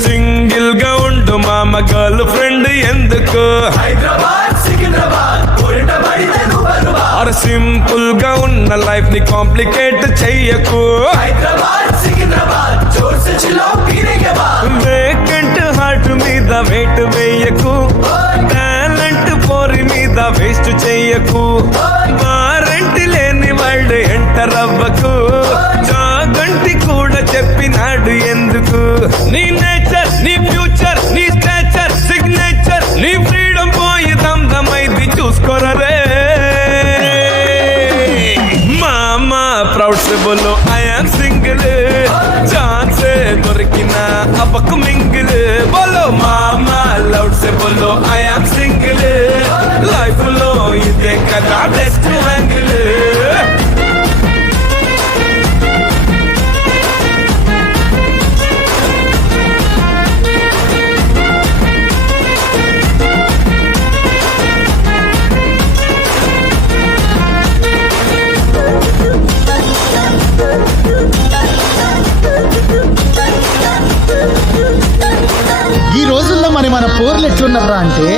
single గా ఉండు మామ గర్ల్ ఫ్రెండ్ ఎందుకు అరే సింపుల్ గా ఉన్న లైఫ్ ని కాంప్లికేట్ చెయ్యకు వేకెంట్ హార్ట్ మీద వెయిట్ వేయకు టాలెంట్ పోరి మీద వేస్ట్ చెయ్యకు వారంటీ లేని వాళ్ళు ఎంటర్ అవ్వకు జాగంటి కూడా చెప్పినాడు ఎందుకు నీ నేచర్ నీ ఫ్యూచర్ నీ స్టాచర్ సిగ్నేచర్ నీ ఫ్రీడమ్ పోయి దమ్దమైంది చూసుకోరే మామా ప్రౌడ్ से बोलो आई एम सिंगल ఛాన్స్ దొరికిన అబ్బకు మింగిల్ बोलो మామా లౌడ్ से बोलो आई एम सिंगल లైఫ్ లో ఇదే కదా బెస్ట్ యాంగిల్ ఈ రోజుల్లో మన పోర్లు ఎట్లున్నారా అంటే